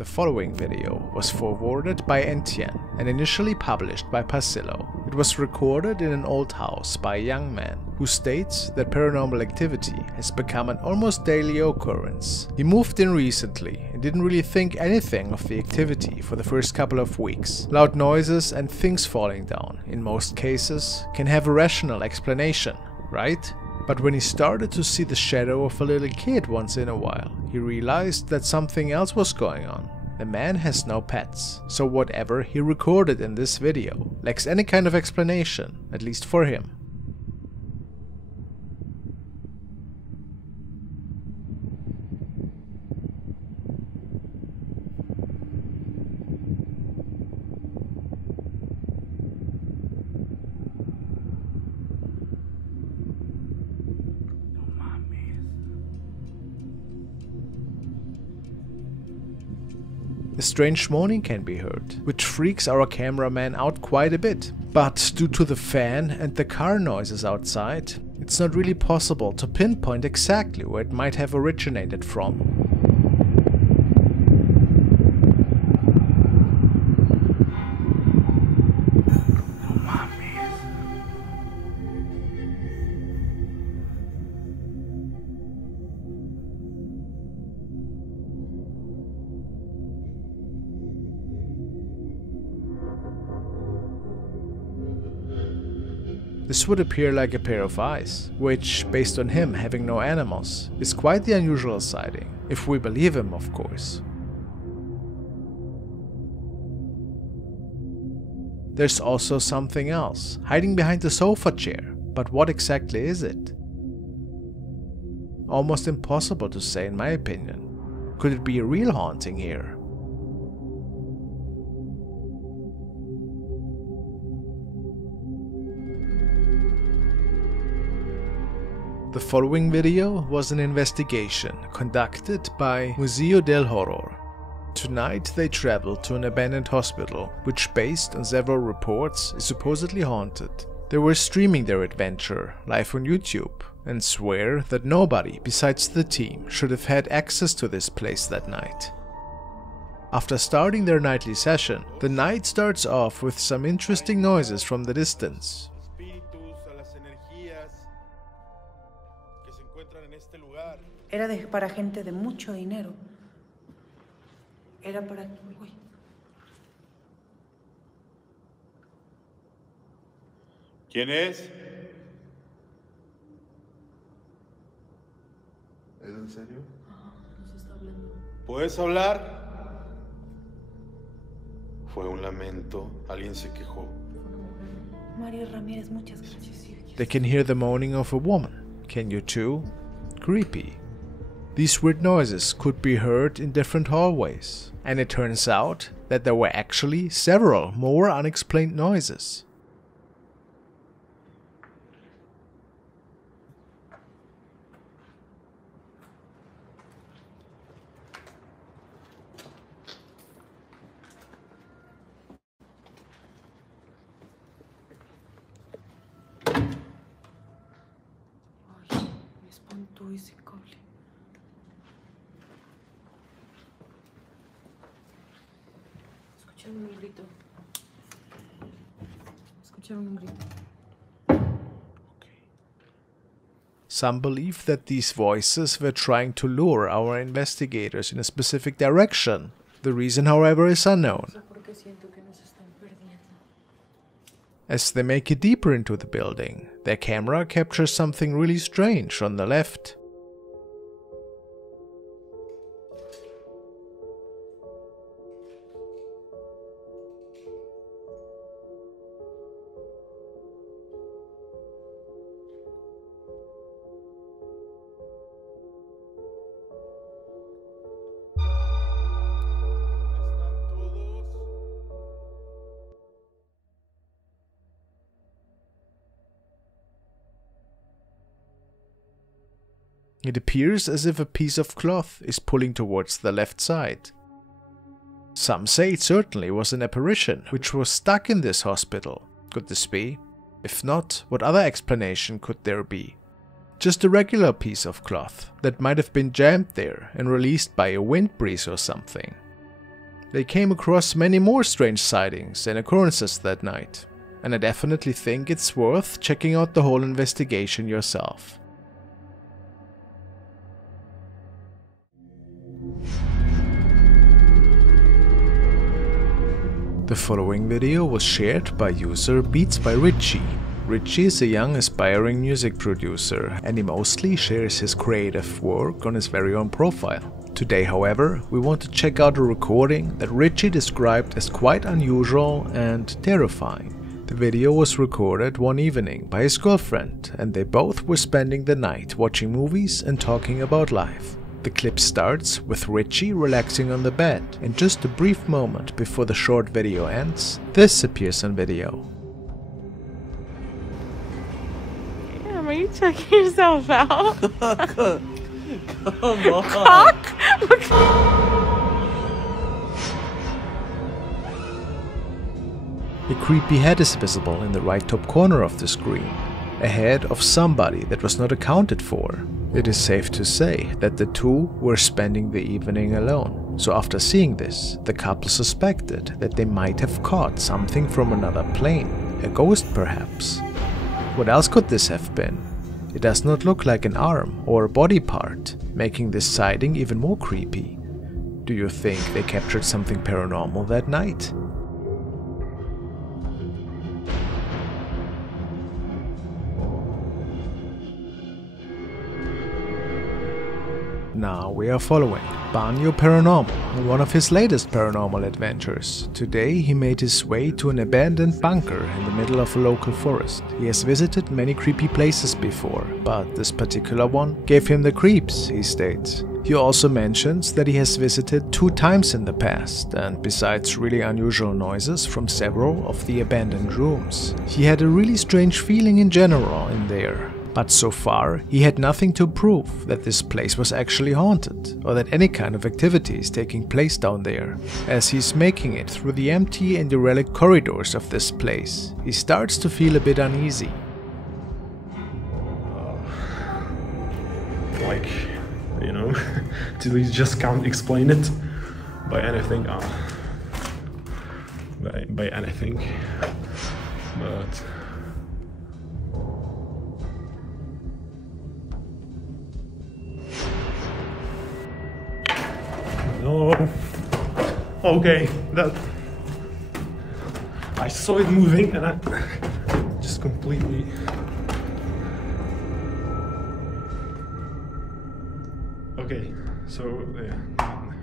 The following video was forwarded by Entienne and initially published by Pasillo. It was recorded in an old house by a young man who states that paranormal activity has become an almost daily occurrence. He moved in recently and didn't really think anything of the activity for the first couple of weeks. Loud noises and things falling down, in most cases, can have a rational explanation, right? But when he started to see the shadow of a little kid once in a while, he realized that something else was going on. The man has no pets, so whatever he recorded in this video lacks any kind of explanation, at least for him. A strange moaning can be heard, which freaks our cameraman out quite a bit. But due to the fan and the car noises outside, it's not really possible to pinpoint exactly where it might have originated from. This would appear like a pair of eyes, which, based on him having no animals, is quite the unusual sighting, if we believe him, of course. There's also something else, hiding behind the sofa chair, but what exactly is it? Almost impossible to say in my opinion. Could it be a real haunting here? The following video was an investigation conducted by Museo del Horror. Tonight they traveled to an abandoned hospital, which based on several reports is supposedly haunted. They were streaming their adventure live on YouTube and swear that nobody besides the team should have had access to this place that night. After starting their nightly session, the night starts off with some interesting noises from the distance. Era para gente de mucho dinero. Era para... Uy. ¿Quién es? ¿Es en serio? Nos está hablando. ¿Puedes hablar? Fue un lamento. Alguien se quejó. María Ramírez, muchas gracias. They can hear the moaning of a woman. Can you too? Creepy. These weird noises could be heard in different hallways, and it turns out that there were actually several more unexplained noises. Ay, me espantó ese cable. Escucharon un grito. Escucharon un grito. Some believe that these voices were trying to lure our investigators in a specific direction. The reason, however, is unknown. As they make it deeper into the building, their camera captures something really strange on the left. It appears as if a piece of cloth is pulling towards the left side. Some say it certainly was an apparition which was stuck in this hospital. Could this be? If not, what other explanation could there be? Just a regular piece of cloth that might have been jammed there and released by a wind breeze or something. They came across many more strange sightings and occurrences that night, and I definitely think it's worth checking out the whole investigation yourself. The following video was shared by user Beats by Richie. Richie is a young aspiring music producer, and he mostly shares his creative work on his very own profile. Today, however, we want to check out a recording that Richie described as quite unusual and terrifying. The video was recorded one evening by his girlfriend, and they both were spending the night watching movies and talking about life. The clip starts with Richie relaxing on the bed, and just a brief moment before the short video ends, this appears on video. Damn, are you checking yourself out? Come on. Cock? A creepy head is visible in the right top corner of the screen, a head of somebody that was not accounted for. It is safe to say that the two were spending the evening alone, so after seeing this, the couple suspected that they might have caught something from another plane, a ghost perhaps. What else could this have been? It does not look like an arm or a body part, making this sighting even more creepy. Do you think they captured something paranormal that night? Now we are following Banjo Paranormal on one of his latest paranormal adventures. Today he made his way to an abandoned bunker in the middle of a local forest. He has visited many creepy places before, but this particular one gave him the creeps, he states. He also mentions that he has visited 2 times in the past, and besides really unusual noises from several of the abandoned rooms, he had a really strange feeling in general in there. But so far, he had nothing to prove that this place was actually haunted, or that any kind of activity is taking place down there. As he's making it through the empty and derelict corridors of this place, he starts to feel a bit uneasy. Like, you know, you just can't explain it by anything. By anything. But... no. Okay, that... I saw it moving and I just completely... Okay, so yeah,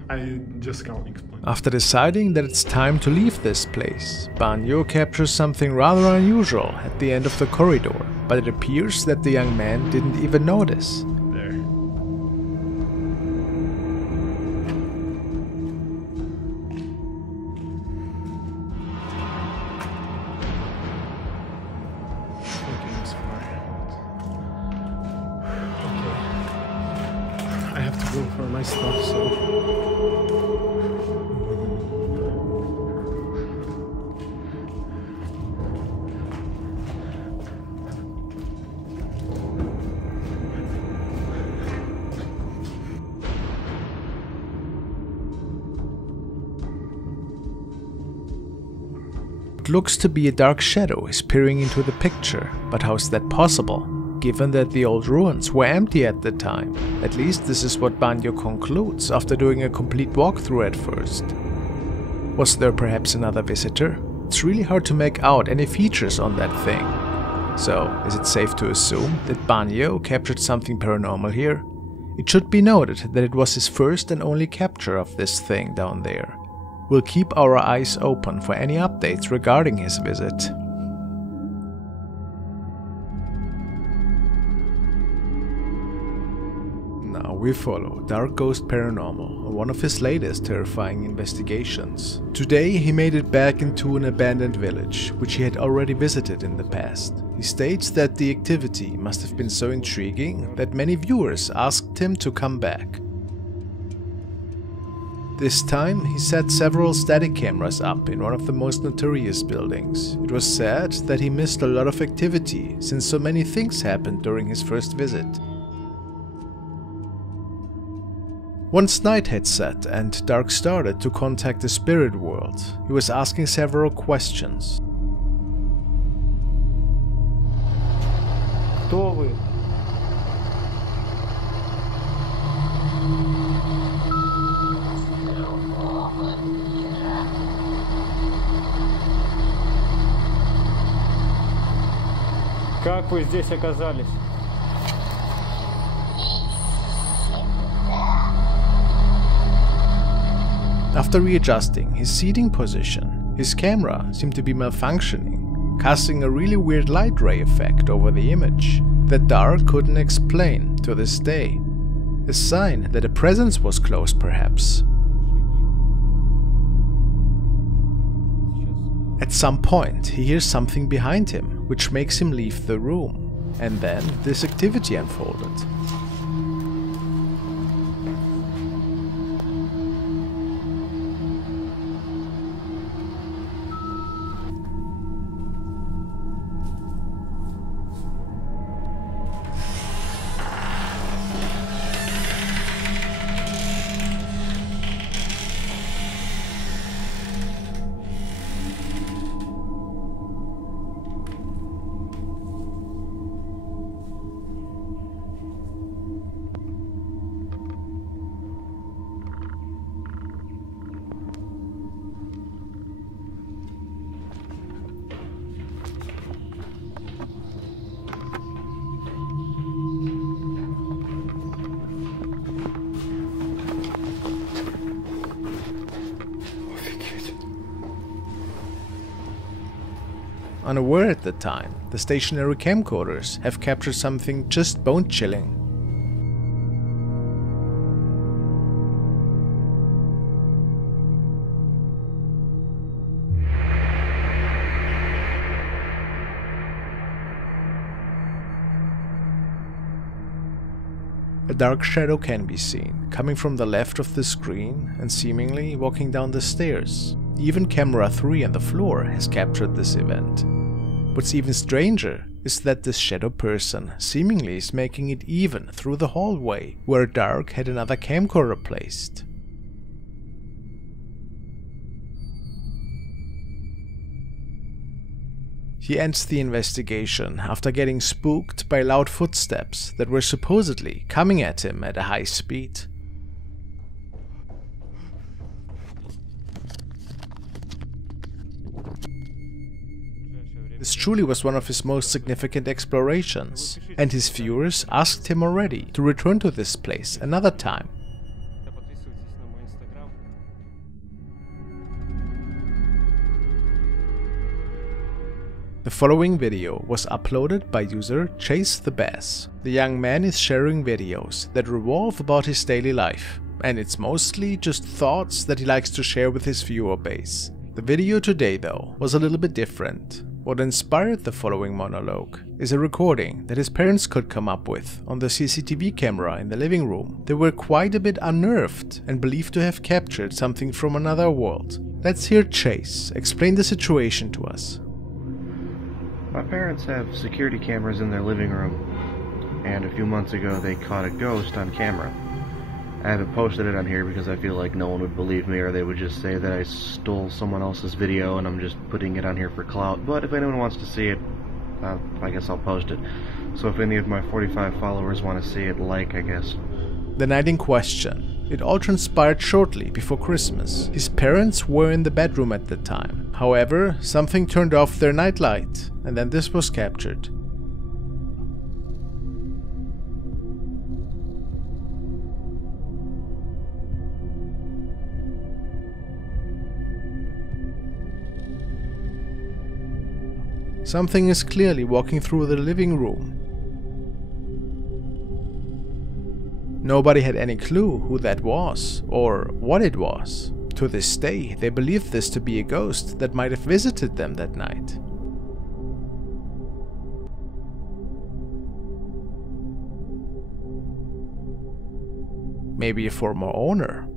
I just can't explain. After deciding that it's time to leave this place, Banjo captures something rather unusual at the end of the corridor, but it appears that the young man didn't even notice. There. I have to go for my stuff, so... What looks to be a dark shadow is peering into the picture, but how is that possible? Given that the old ruins were empty at the time. At least this is what Banjo concludes after doing a complete walkthrough at first. Was there perhaps another visitor? It's really hard to make out any features on that thing. So, is it safe to assume that Banjo captured something paranormal here? It should be noted that it was his first and only capture of this thing down there. We'll keep our eyes open for any updates regarding his visit. Now we follow Dark Ghost Paranormal on one of his latest terrifying investigations. Today he made it back into an abandoned village, which he had already visited in the past. He states that the activity must have been so intriguing that many viewers asked him to come back. This time, he set several static cameras up in one of the most notorious buildings. It was said that he missed a lot of activity, since so many things happened during his first visit. Once night had set and Dark started to contact the spirit world, he was asking several questions. Кто вы? Как вы здесь оказались? After readjusting his seating position, his camera seemed to be malfunctioning, casting a really weird light ray effect over the image that Dark couldn't explain to this day. A sign that a presence was close, perhaps. At some point, he hears something behind him, which makes him leave the room, and then this activity unfolded. Unaware at the time, the stationary camcorders have captured something just bone-chilling. A dark shadow can be seen, coming from the left of the screen and seemingly walking down the stairs. Even camera 3 on the floor has captured this event. What's even stranger is that this shadow person seemingly is making it even through the hallway, where Dark had another camcorder placed. He ends the investigation after getting spooked by loud footsteps that were supposedly coming at him at a high speed. This truly was one of his most significant explorations, and his viewers asked him already to return to this place another time. The following video was uploaded by user Chase the Bass. The young man is sharing videos that revolve about his daily life, and it's mostly just thoughts that he likes to share with his viewer base. The video today, though, was a little bit different. What inspired the following monologue is a recording that his parents could come up with on the CCTV camera in the living room. They were quite a bit unnerved and believed to have captured something from another world. Let's hear Chase explain the situation to us. My parents have security cameras in their living room, and a few months ago they caught a ghost on camera. I haven't posted it on here because I feel like no one would believe me, or they would just say that I stole someone else's video and I'm just putting it on here for clout. But if anyone wants to see it, I guess I'll post it. So if any of my 45 followers want to see it, I guess. The night in question. It all transpired shortly before Christmas. His parents were in the bedroom at the time. However, something turned off their nightlight, and then this was captured. Something is clearly walking through the living room. Nobody had any clue who that was, or what it was. To this day, they believe this to be a ghost that might have visited them that night. Maybe a former owner.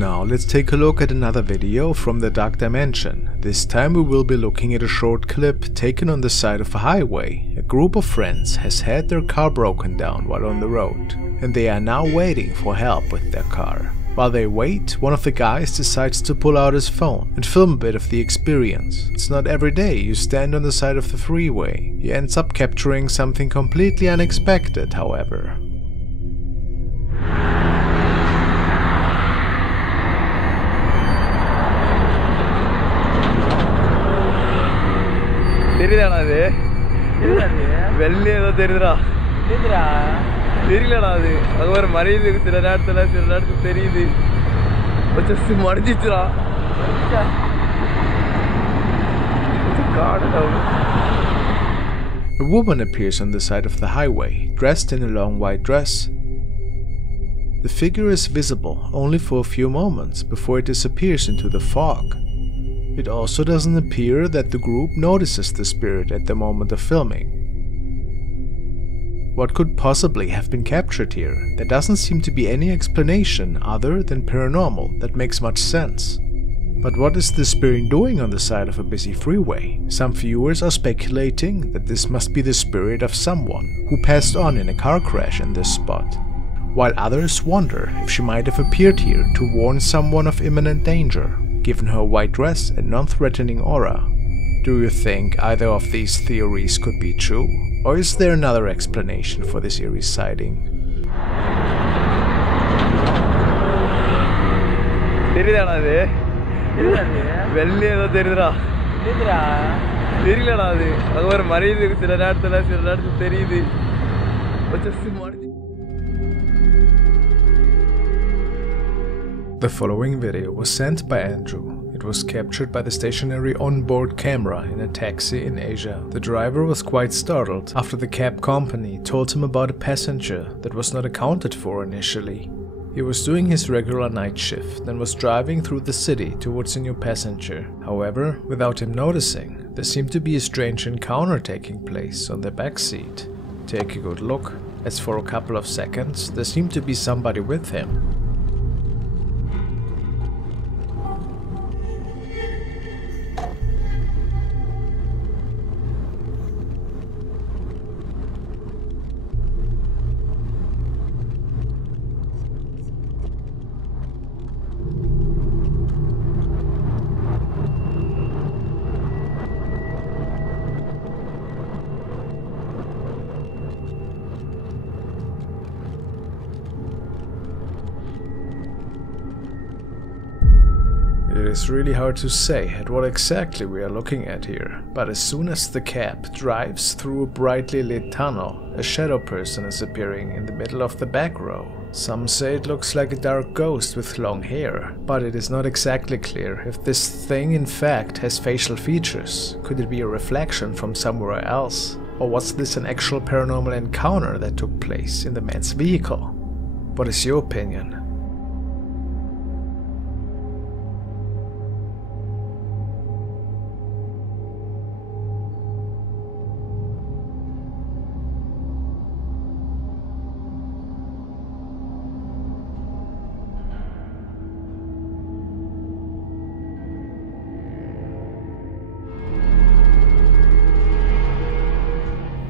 Now let's take a look at another video from the Dark Dimension. This time we will be looking at a short clip taken on the side of a highway. A group of friends has had their car broken down while on the road, and they are now waiting for help with their car. While they wait, one of the guys decides to pull out his phone and film a bit of the experience. It's not every day you stand on the side of the freeway. He ends up capturing something completely unexpected, however. தெரியுதாடா அது வெள்ளை ஏதோ தெரியுதுடா தெரியலடா அது அது ஒரு மறையுது சில நேரத்துல தெரியுது மடிச்சிச்சுடா A woman appears on the side of the highway, dressed in a long white dress. The figure is visible only for a few moments before it disappears into the fog. It also doesn't appear that the group notices the spirit at the moment of filming. What could possibly have been captured here? There doesn't seem to be any explanation other than paranormal that makes much sense. But what is the spirit doing on the side of a busy freeway? Some viewers are speculating that this must be the spirit of someone who passed on in a car crash in this spot, while others wonder if she might have appeared here to warn someone of imminent danger, given her white dress and non-threatening aura. Do you think either of these theories could be true? Or is there another explanation for this eerie sighting? தெரியுதாடா அது வெள்ளை ஏதோ தெரியுதுடா தெரியலடா அது அது ஒரு மறையுது சில நேரத்துல தெரியுது The following video was sent by Andrew. It was captured by the stationary onboard camera in a taxi in Asia. The driver was quite startled after the cab company told him about a passenger that was not accounted for initially. He was doing his regular night shift and was driving through the city towards a new passenger. However, without him noticing, there seemed to be a strange encounter taking place on the back seat. Take a good look, as for a couple of seconds there seemed to be somebody with him. It is really hard to say at what exactly we are looking at here, but as soon as the cab drives through a brightly lit tunnel, a shadow person is appearing in the middle of the back row. Some say it looks like a dark ghost with long hair, but it is not exactly clear if this thing in fact has facial features. Could it be a reflection from somewhere else? Or was this an actual paranormal encounter that took place in the man's vehicle? What is your opinion?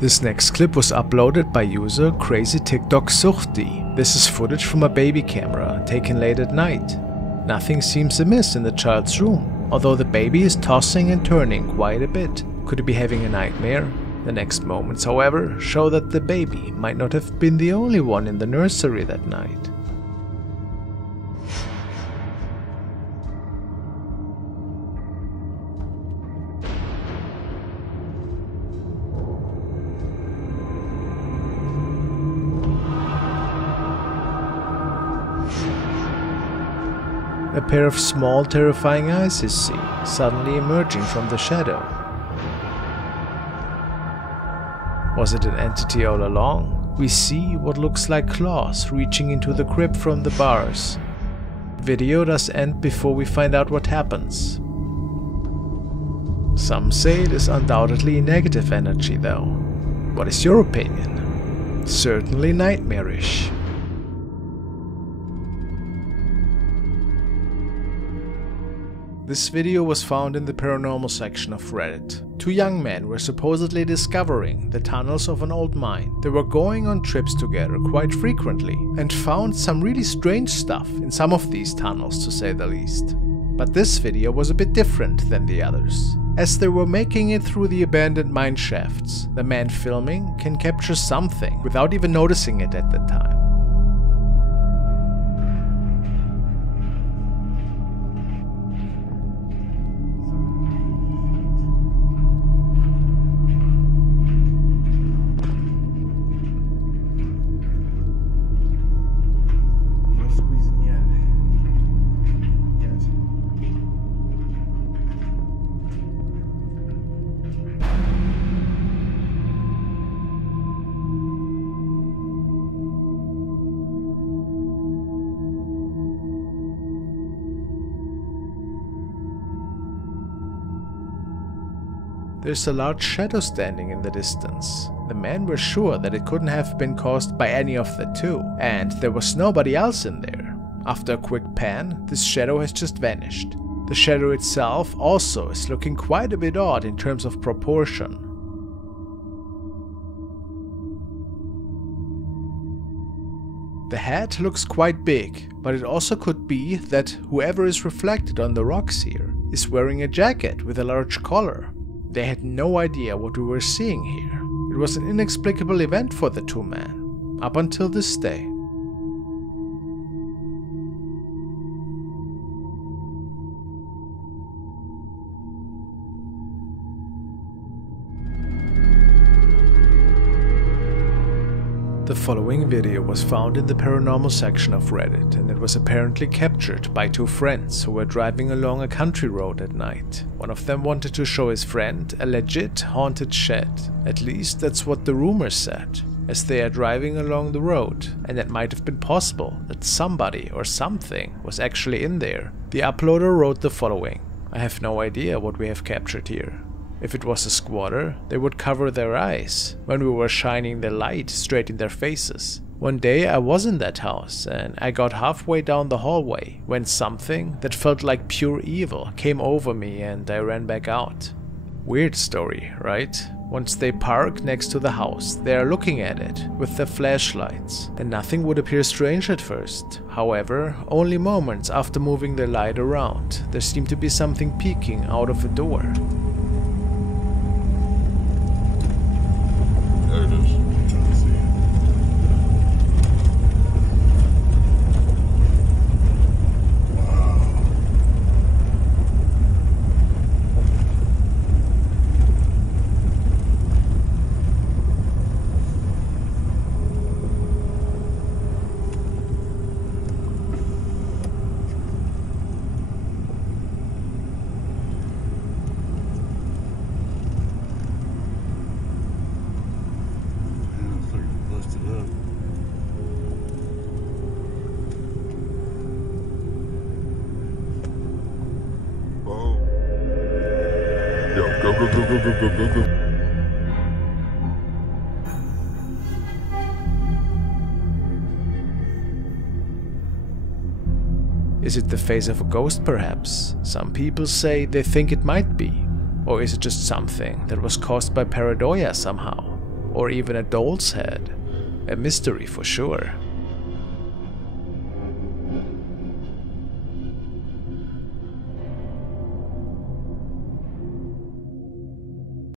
This next clip was uploaded by user Crazy TikTok Suchti. This is footage from a baby camera taken late at night. Nothing seems amiss in the child's room, although the baby is tossing and turning quite a bit. Could it be having a nightmare? The next moments, however, show that the baby might not have been the only one in the nursery that night. A pair of small, terrifying eyes is seen, suddenly emerging from the shadow. Was it an entity all along? We see what looks like claws reaching into the crib from the bars. Video does end before we find out what happens. Some say it is undoubtedly negative energy though. What is your opinion? Certainly nightmarish. This video was found in the paranormal section of Reddit. Two young men were supposedly discovering the tunnels of an old mine. They were going on trips together quite frequently and found some really strange stuff in some of these tunnels, to say the least. But this video was a bit different than the others. As they were making it through the abandoned mine shafts, the man filming can capture something without even noticing it at the time. There's a large shadow standing in the distance. The men were sure that it couldn't have been caused by any of the two, and there was nobody else in there. After a quick pan, this shadow has just vanished. The shadow itself also is looking quite a bit odd in terms of proportion. The head looks quite big, but it also could be that whoever is reflected on the rocks here is wearing a jacket with a large collar. They had no idea what we were seeing here. It was an inexplicable event for the two men, up until this day. The following video was found in the paranormal section of Reddit, and it was apparently captured by two friends who were driving along a country road at night. One of them wanted to show his friend a legit haunted shed. At least that's what the rumors said, as they are driving along the road, and it might have been possible that somebody or something was actually in there. The uploader wrote the following: "I have no idea what we have captured here. If it was a squatter, they would cover their eyes when we were shining the light straight in their faces. One day I was in that house and I got halfway down the hallway when something that felt like pure evil came over me and I ran back out." Weird story, right? Once they park next to the house, they are looking at it with their flashlights, and nothing would appear strange at first. However, only moments after moving their light around, there seemed to be something peeking out of a door. There it is. Go. Is it the face of a ghost perhaps? Some people say they think it might be. Or is it just something that was caused by paranoia somehow? Or even a doll's head? A mystery for sure.